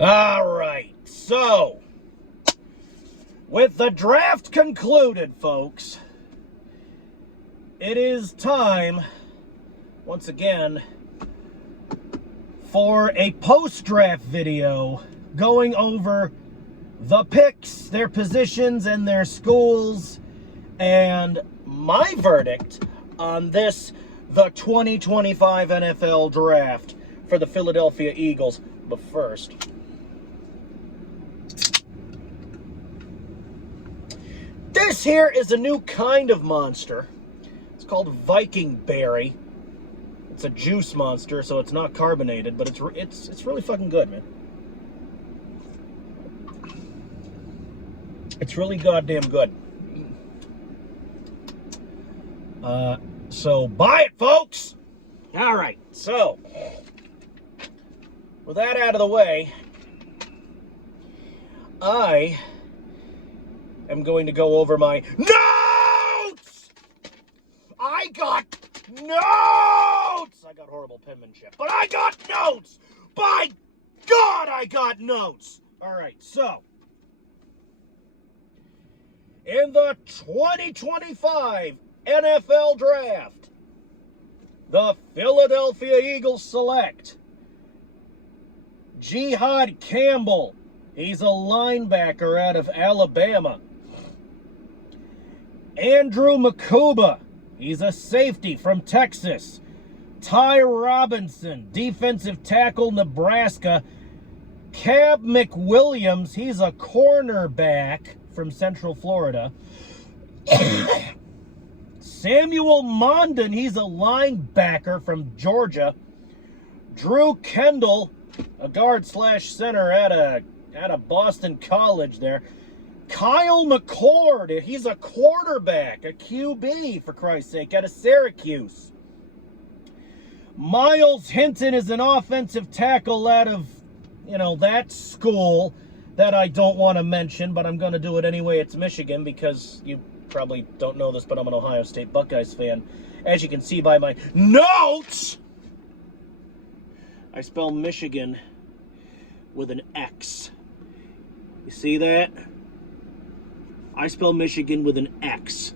All right, so with the draft concluded, folks, it is time, once again, for a post-draft video going over the picks, their positions, and their schools, and my verdict on this, the 2025 NFL Draft for the Philadelphia Eagles. But first, this here is a new kind of monster. It's called Viking Berry. It's a juice monster, so it's not carbonated, but it's really fucking good, man. It's really goddamn good. So buy it, folks. All right, so with that out of the way, I am going to go over my notes. I got notes. I got horrible penmanship, but I got notes. By God, I got notes. All right, so in the 2025 NFL Draft, the Philadelphia Eagles select Jihad Campbell. He's a linebacker out of Alabama. Andrew Makuba. He's a safety from Texas. Ty Robinson, defensive tackle, Nebraska. Cab McWilliams, he's a cornerback from Central Florida. Samuel Mondon, he's a linebacker from Georgia. Drew Kendall, a guard/center out of Boston College there. Kyle McCord, he's a quarterback, a QB, for Christ's sake, out of Syracuse. Miles Hinton is an offensive tackle out of, that school that I don't want to mention, but I'm going to do it anyway. It's Michigan, because you probably don't know this, but I'm an Ohio State Buckeyes fan. As you can see by my notes, I spell Michigan with an X. You see that? I spell Michigan with an X.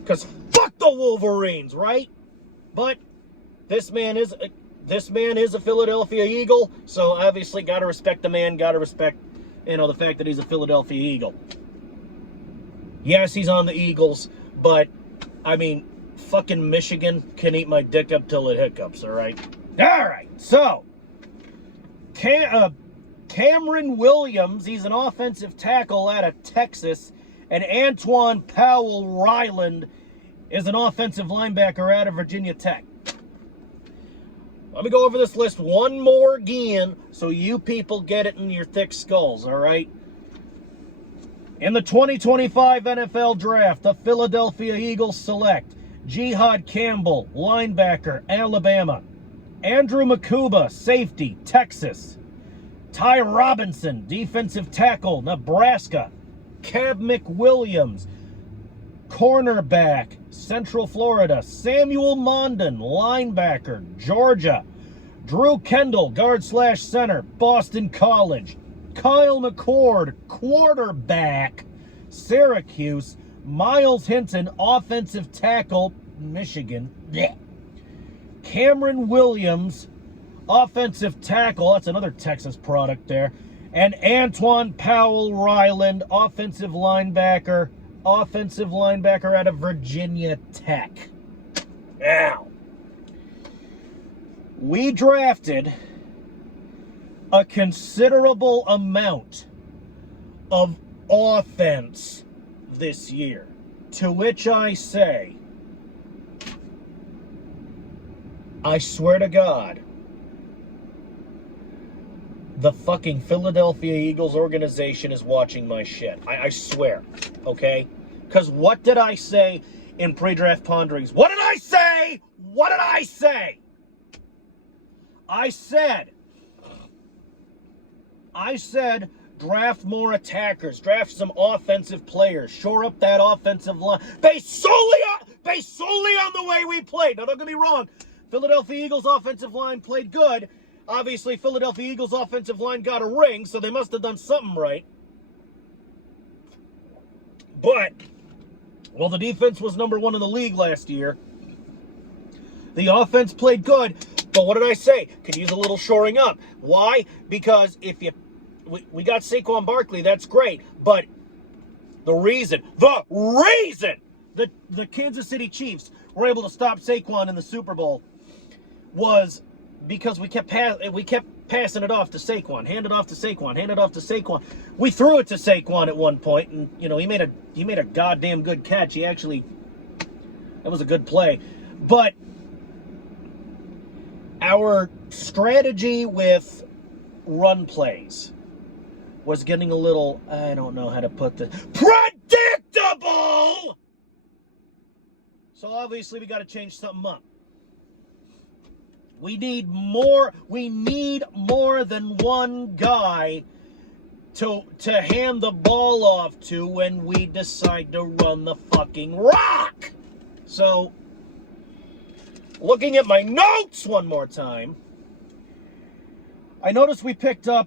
Because fuck the Wolverines, right? But this man is a Philadelphia Eagle, so obviously got to respect the man, got to respect, the fact that he's a Philadelphia Eagle. Yes, he's on the Eagles, but, fucking Michigan can eat my dick up till it hiccups, all right? All right, so, Cameron Williams, he's an offensive tackle out of Texas, and Antoine Powell-Ryland is an offensive linebacker out of Virginia Tech. Let me go over this list one more again so you people get it in your thick skulls, all right? In the 2025 NFL Draft, the Philadelphia Eagles select Jihad Campbell, linebacker, Alabama. Andrew Makuba, safety, Texas. Ty Robinson, defensive tackle, Nebraska. Cab McWilliams, cornerback, Central Florida. Samuel Mondon, linebacker, Georgia. Drew Kendall, guard/center, Boston College. Kyle McCord, quarterback, Syracuse. Miles Hinton, offensive tackle, Michigan. Yeah. Cameron Williams, offensive tackle, that's another Texas product there. And Antoine Powell-Ryland, offensive linebacker out of Virginia Tech. Now, we drafted a considerable amount of offense this year, to which I say, I swear to God, the fucking Philadelphia Eagles organization is watching my shit. I swear, okay? Because what did I say in pre-draft ponderings? What did I say? What did I say? I said draft more attackers, draft some offensive players, shore up that offensive line, based solely on the way we played. Now, don't get me wrong, Philadelphia Eagles offensive line played good. Obviously, Philadelphia Eagles offensive line got a ring, so they must have done something right. But, well, the defense was number 1 in the league last year. The offense played good, but what did I say? Could use a little shoring up. Why? Because if we got Saquon Barkley, that's great, but the reason the Kansas City Chiefs were able to stop Saquon in the Super Bowl was because we kept passing it off to Saquon, hand it off to Saquon. We threw it to Saquon at one point, and he made a goddamn good catch. That was a good play, but our strategy with run plays was getting a little, I don't know how to put this, predictable! So obviously we got to change something up. We need more than one guy to hand the ball off to when we decide to run the fucking rock. So, looking at my notes one more time, I noticed we picked up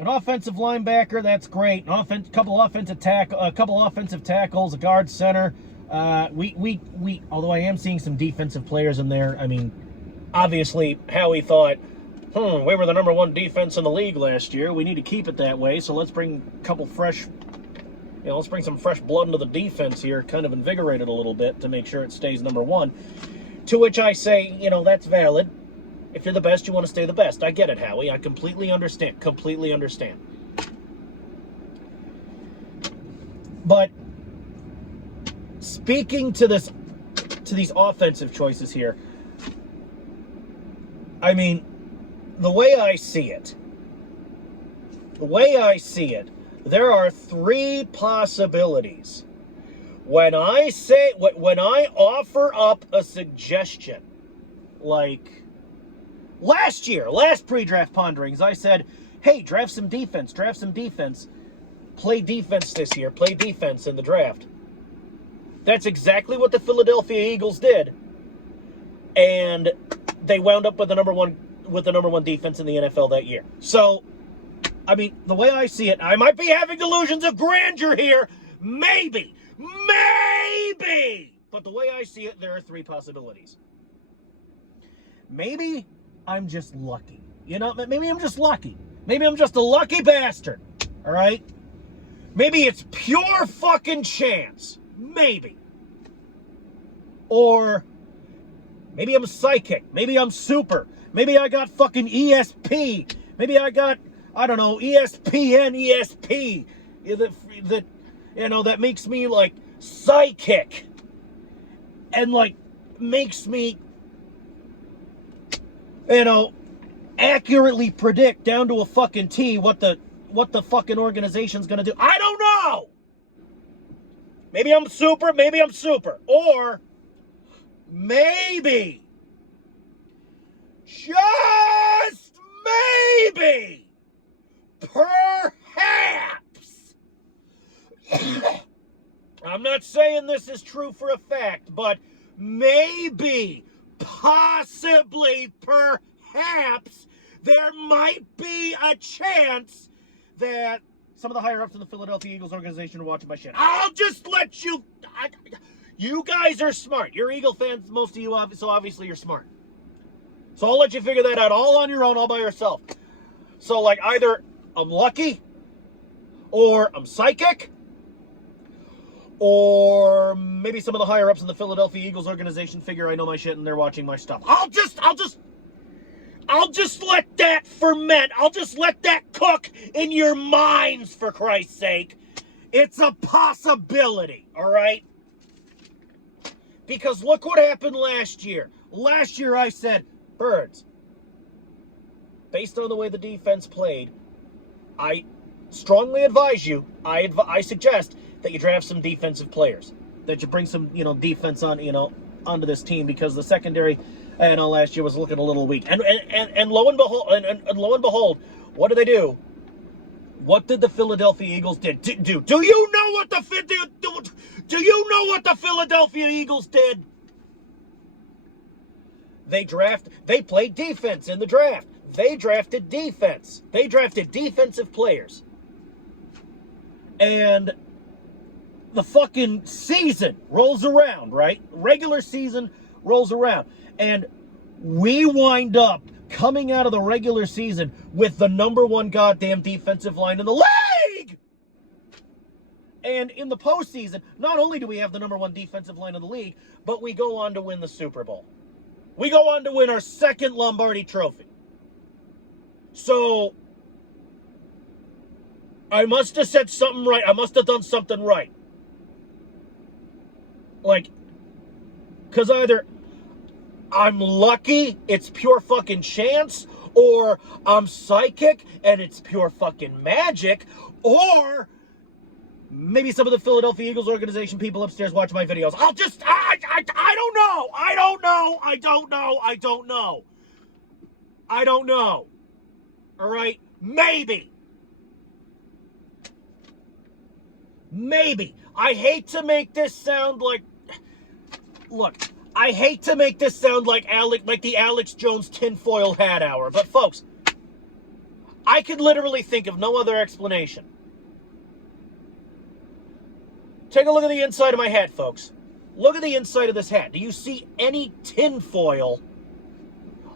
an offensive linebacker. That's great. A couple offensive tackles, a guard center. Although I am seeing some defensive players in there. I mean, obviously, Howie thought, we were the number 1 defense in the league last year. We need to keep it that way. So let's bring a couple let's bring some fresh blood into the defense here, kind of invigorate it a little bit to make sure it stays number 1. To which I say, that's valid. If you're the best, you want to stay the best. I get it, Howie. I completely understand. But speaking to these offensive choices here, I mean, the way I see it, there are 3 possibilities. When I offer up a suggestion, like last pre-draft ponderings, I said, hey, draft some defense, play defense this year, play defense in the draft. That's exactly what the Philadelphia Eagles did, and they wound up with the number one defense in the NFL that year. So, I mean, the way I see it, I might be having delusions of grandeur here, maybe. But the way I see it, there are 3 possibilities. Maybe I'm just lucky. Maybe I'm just lucky. Maybe I'm just a lucky bastard. All right? Maybe it's pure fucking chance. Maybe. Or maybe I'm psychic. Maybe I'm super. Maybe I got fucking ESP. Maybe I got, I don't know, ESPN, ESP. That makes me, like, psychic. And, like, makes me, accurately predict down to a fucking T what the fucking organization's gonna do. I don't know! Maybe I'm super. Or maybe, just maybe, perhaps, I'm not saying this is true for a fact, but maybe, possibly, perhaps, there might be a chance that some of the higher-ups in the Philadelphia Eagles organization are watching my shit. I'll just let you... You guys are smart. You're Eagle fans, most of you, so obviously you're smart. So I'll let you figure that out all on your own, all by yourself. So, like, either I'm lucky, or I'm psychic, or maybe some of the higher-ups in the Philadelphia Eagles organization figure I know my shit and they're watching my stuff. I'll just let that ferment. I'll just let that cook in your minds, for Christ's sake. It's a possibility, all right? Because look what happened last year. Last year I said, Birds, based on the way the defense played, I strongly advise you, I suggest that you draft some defensive players. That you bring some, defense on, onto this team, because the secondary, last year was looking a little weak. And lo and behold, what did they do? What did the Philadelphia Eagles do? Do you know what the Philadelphia Eagles did? They played defense in the draft. they drafted defense. They drafted defensive players. And the fucking season rolls around, right? Regular season rolls around. And we wind up coming out of the regular season with the number one goddamn defensive line in the league! And in the postseason, not only do we have the number one defensive line in the league, but we go on to win the Super Bowl. We go on to win our second Lombardi Trophy. So, I must have said something right. I must have done something right. Like, because either I'm lucky, it's pure fucking chance, or I'm psychic and it's pure fucking magic, or maybe some of the Philadelphia Eagles organization people upstairs watch my videos. I don't know. I don't know. All right? Maybe. I hate to make this sound like, look, I hate to make this sound like the Alex Jones tinfoil hat hour, but folks, I could literally think of no other explanation. Take a look at the inside of my hat, folks. Look at the inside of this hat. Do you see any tinfoil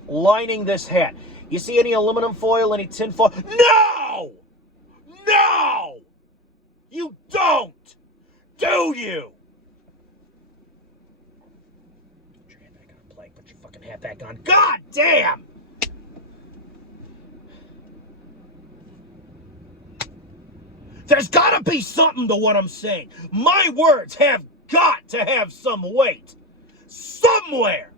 lining this hat? You see any aluminum foil, any tinfoil? No! No! You don't! Do you? Put your hat back on, Plague. Put your fucking hat back on. God damn! There's gotta be something to what I'm saying. My words have got to have some weight. Somewhere.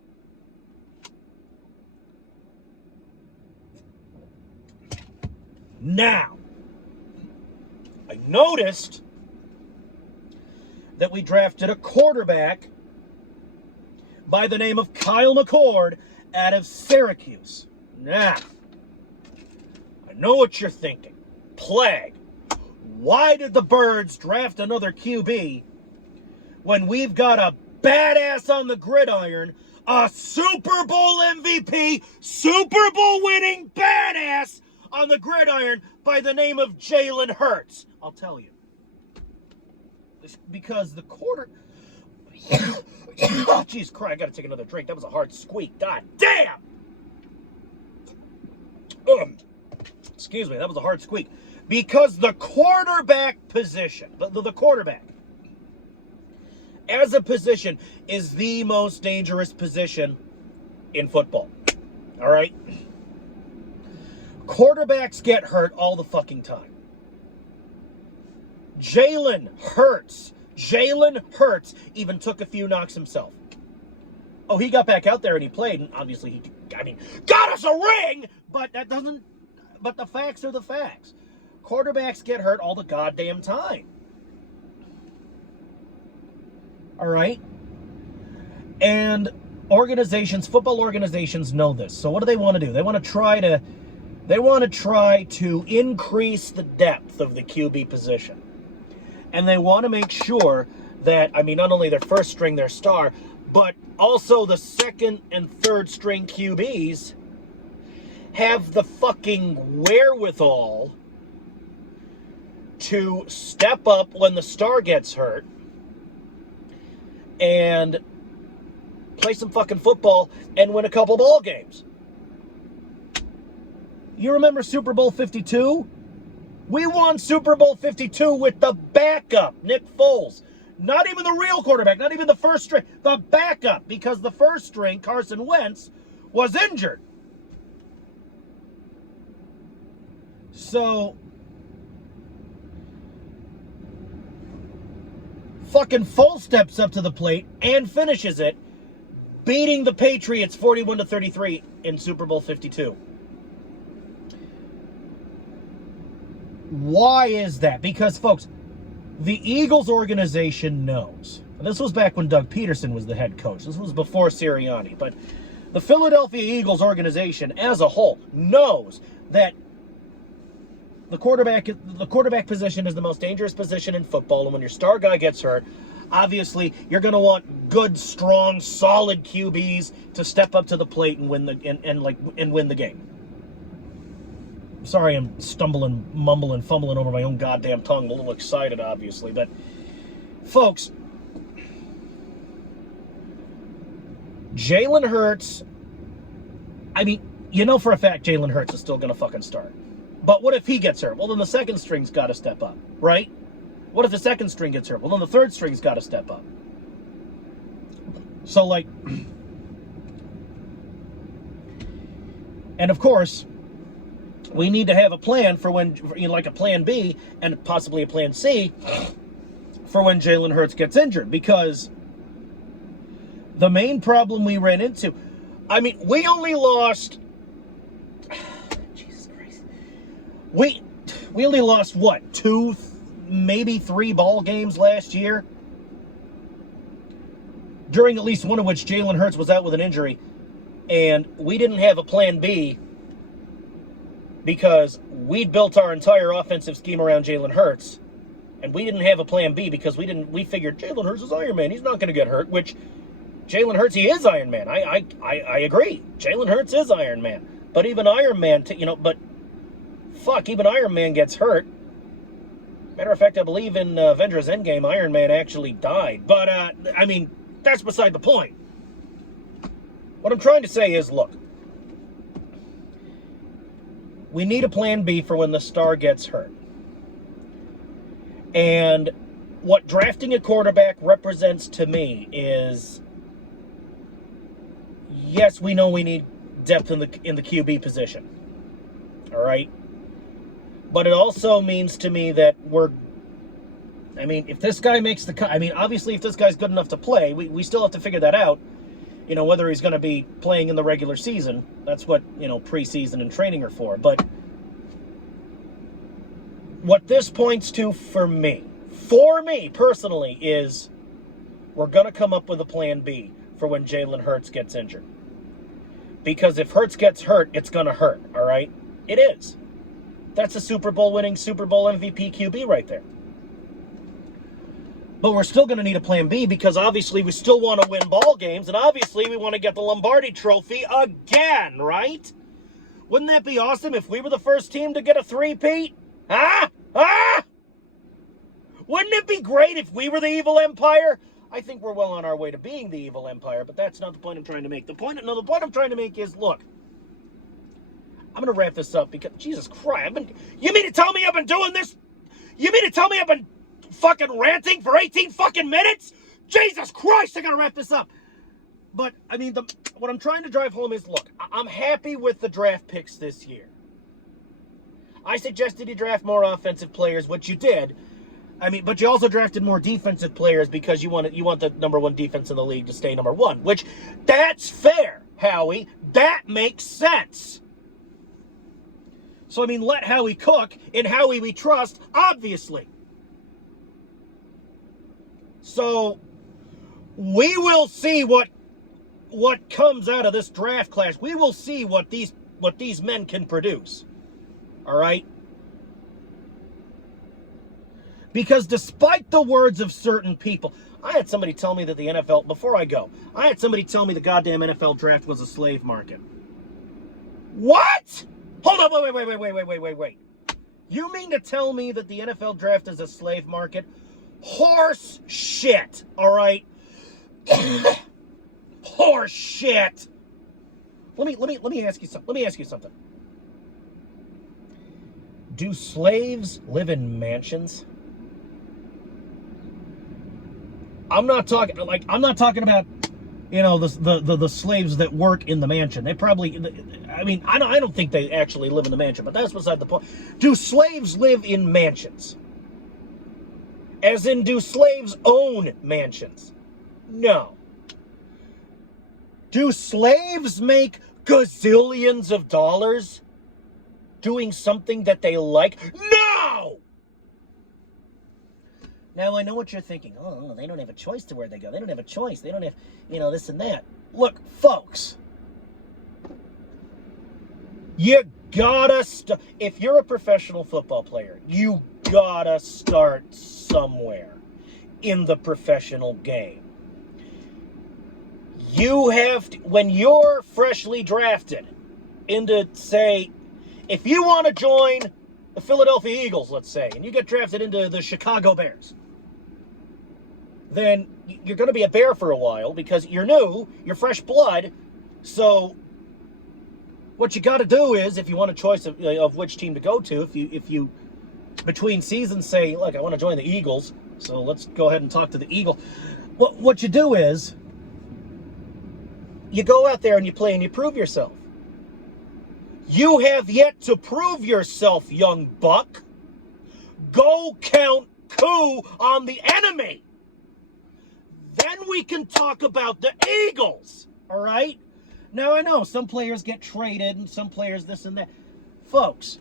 Now, I noticed that we drafted a quarterback by the name of Kyle McCord out of Syracuse. Now, I know what you're thinking. Plague. Why did the Birds draft another QB when we've got a badass on the gridiron, a Super Bowl MVP, Super Bowl winning badass on the gridiron by the name of Jalen Hurts? I'll tell you. Because the quarter... Oh, jeez, Christ, I gotta take another drink. That was a hard squeak. God damn! Excuse me, that was a hard squeak. Because the quarterback position, the quarterback, as a position, is the most dangerous position in football. All right? Quarterbacks get hurt all the fucking time. Jalen Hurts even took a few knocks himself. Oh, he got back out there and he played, and obviously got us a ring, but the facts are the facts. Quarterbacks get hurt all the goddamn time. All right? And football organizations know this. So what do they want to do? They want to try to increase the depth of the QB position. And they want to make sure that, not only their first string, their star, but also the second and third string QBs have the fucking wherewithal to step up when the star gets hurt and play some fucking football and win a couple ball games. You remember Super Bowl 52? We won Super Bowl 52 with the backup, Nick Foles. Not even the real quarterback, not even the first string, the backup, because the first string, Carson Wentz, was injured. So, fucking Foles steps up to the plate and finishes it, beating the Patriots 41-33 in Super Bowl 52. Why is that? Because, folks, the Eagles organization knows. And this was back when Doug Peterson was the head coach. This was before Sirianni. But the Philadelphia Eagles organization as a whole knows that the quarterback position is the most dangerous position in football. And when your star guy gets hurt, obviously you're going to want good, strong, solid QBs to step up to the plate and win the game. Sorry, I'm stumbling, mumbling, fumbling over my own goddamn tongue. I'm a little excited, obviously. But, folks, Jalen Hurts, I mean, you know for a fact Jalen Hurts is still going to fucking start. But what if he gets hurt? Well, then the second string's got to step up, right? What if the second string gets hurt? Well, then the third string's got to step up. So, like, and of course, we need to have a plan for when, you know, like a plan B and possibly a plan C for when Jalen Hurts gets injured. Because the main problem we ran into, I mean, we only lost, Jesus Christ, we only lost, what, 2, maybe 3 ball games last year? During at least one of which Jalen Hurts was out with an injury. And we didn't have a plan B because we'd built our entire offensive scheme around Jalen Hurts. And we didn't have a plan B because we figured Jalen Hurts is Iron Man. He's not going to get hurt, which Jalen Hurts, he is Iron Man. I agree. Jalen Hurts is Iron Man. But even Iron Man, even Iron Man gets hurt. Matter of fact, I believe in Avengers Endgame, Iron Man actually died. But, I mean, that's beside the point. What I'm trying to say is, look, we need a plan B for when the star gets hurt. And what drafting a quarterback represents to me is, yes, we know we need depth in the QB position. All right? But it also means to me that if this guy makes the cut, obviously if this guy's good enough to play, we still have to figure that out. You know, whether he's going to be playing in the regular season. That's what, preseason and training are for. But what this points to for me personally, is we're going to come up with a plan B for when Jalen Hurts gets injured. Because if Hurts gets hurt, it's going to hurt, all right? It is. That's a Super Bowl winning, Super Bowl MVP QB right there. But we're still going to need a plan B because obviously we still want to win ball games, and obviously we want to get the Lombardi Trophy again, right? Wouldn't that be awesome if we were the first team to get a three-peat? Wouldn't it be great if we were the evil empire? I think we're well on our way to being the evil empire, but that's not the point I'm trying to make. The point I'm trying to make is, look, I'm going to wrap this up because, Jesus Christ, you mean to tell me I've been doing this? You mean to tell me I've been fucking ranting for 18 fucking minutes? Jesus Christ, I gotta wrap this up. But, what I'm trying to drive home is, look, I'm happy with the draft picks this year. I suggested you draft more offensive players, which you did. But you also drafted more defensive players because you want the number 1 defense in the league to stay number 1, which, that's fair, Howie. That makes sense. So, let Howie cook. In Howie we trust, obviously. So, we will see what comes out of this draft class. We will see what these men can produce. All right? Because despite the words of certain people, I had somebody tell me that the NFL, before I go, I had somebody tell me the goddamn NFL draft was a slave market. What? Hold on, wait. You mean to tell me that the NFL draft is a slave market? Horse shit, all right? Horse shit. Let me ask you something. Do slaves live in mansions? I'm not talking about, the slaves that work in the mansion. They probably, I don't think they actually live in the mansion, but that's beside the point. Do slaves live in mansions? As in, do slaves own mansions? No. Do slaves make gazillions of dollars doing something that they like? No! Now, I know what you're thinking. Oh, they don't have a choice to where they go. They don't have a choice. They don't have, this and that. Look, folks, you gotta if you're a professional football player, you gotta start somewhere in the professional game. You have to, when you're freshly drafted into, say, if you want to join the Philadelphia Eagles, let's say, and you get drafted into the Chicago Bears, then you're going to be a Bear for a while because you're new, you're fresh blood. So what you got to do is, if you want a choice of which team to go to, if you between seasons say, look, I want to join the Eagles, so let's go ahead and talk to the Eagle. What you do is you go out there and you play and you prove yourself. You have yet to prove yourself, young buck. Go count coup on the enemy. Then we can talk about the Eagles, all right? Now, I know some players get traded and some players this and that. Folks,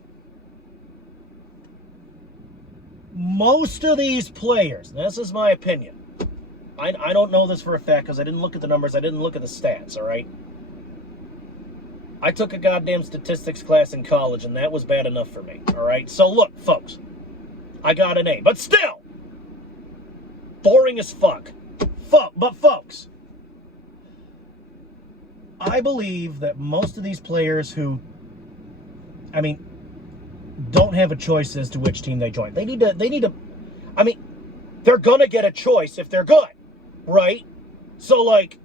most of these players, this is my opinion. I don't know this for a fact because I didn't look at the numbers. I didn't look at the stats, all right? I took a goddamn statistics class in college, and that was bad enough for me, all right? So, look, folks, I got an A. But still, boring as fuck. But, folks, I believe that most of these players who, I mean, don't have a choice as to which team they join. They need to, I mean, they're going to get a choice if they're good, right? So, like,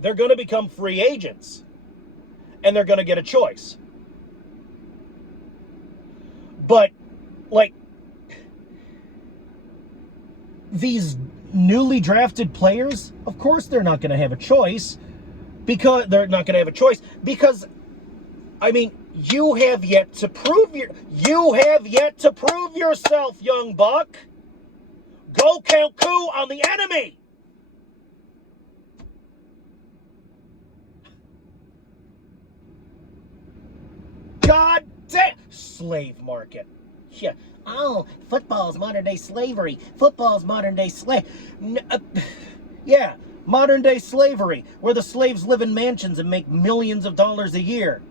they're going to become free agents, and they're going to get a choice. But, like, these newly drafted players, of course they're not going to have a choice because, I mean, you have yet to prove yourself, young buck. Go count coup on the enemy. God damn. Slave market. Yeah. Oh, football's modern-day slavery. Football's modern-day yeah, modern-day slavery, where the slaves live in mansions and make millions of dollars a year.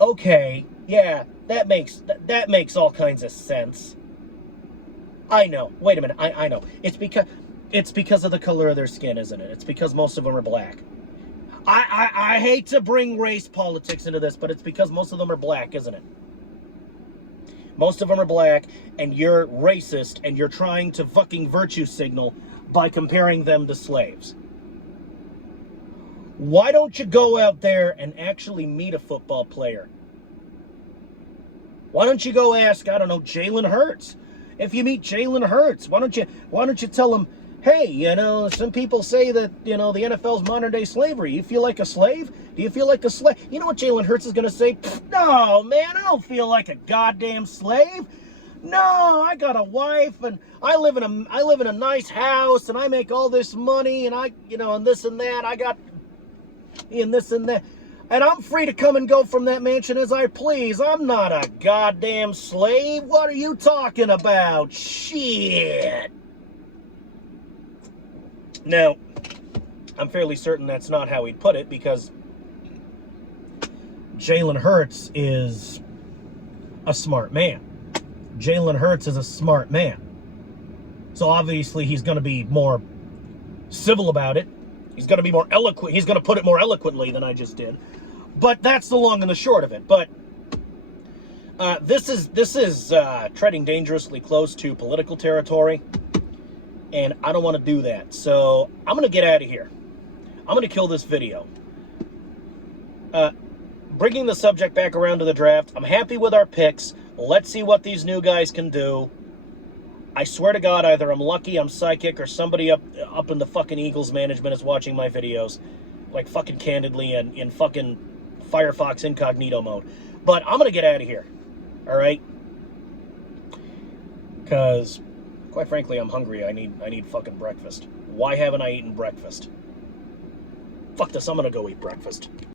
Okay, yeah, that makes all kinds of sense. I know. Wait a minute. I know. It's because of the color of their skin, isn't it? It's because most of them are black. I hate to bring race politics into this, but it's because most of them are black, isn't it? Most of them are black, and you're racist, and you're trying to fucking virtue signal by comparing them to slaves. Why don't you go out there and actually meet a football player? Why don't you go ask, I don't know, Jalen Hurts? If you meet Jalen Hurts, why don't you tell him, hey, you know, some people say that, you know, the NFL's modern-day slavery. You feel like a slave? Do you feel like a slave? You know what Jalen Hurts is going to say? No, man, I don't feel like a goddamn slave. No, I got a wife, and I live in a nice house, and I make all this money, and I, you know, and this and that. I got, and this and that. And I'm free to come and go from that mansion as I please. I'm not a goddamn slave. What are you talking about? Shit. Now, I'm fairly certain that's not how he'd put it, because Jalen Hurts is a smart man. Jalen Hurts is a smart man. So obviously he's going to be more civil about it. He's going to be more eloquent. He's going to put it more eloquently than I just did. But that's the long and the short of it. But this is treading dangerously close to political territory. And I don't want to do that. So I'm going to get out of here. I'm going to kill this video. Bringing the subject back around to the draft. I'm happy with our picks. Let's see what these new guys can do. I swear to God, either I'm lucky, I'm psychic, or somebody up in the fucking Eagles management is watching my videos. Like fucking candidly and in fucking Firefox incognito mode. But I'm going to get out of here. Alright? Because, quite frankly, I'm hungry. I need fucking breakfast. Why haven't I eaten breakfast? Fuck this, I'm going to go eat breakfast.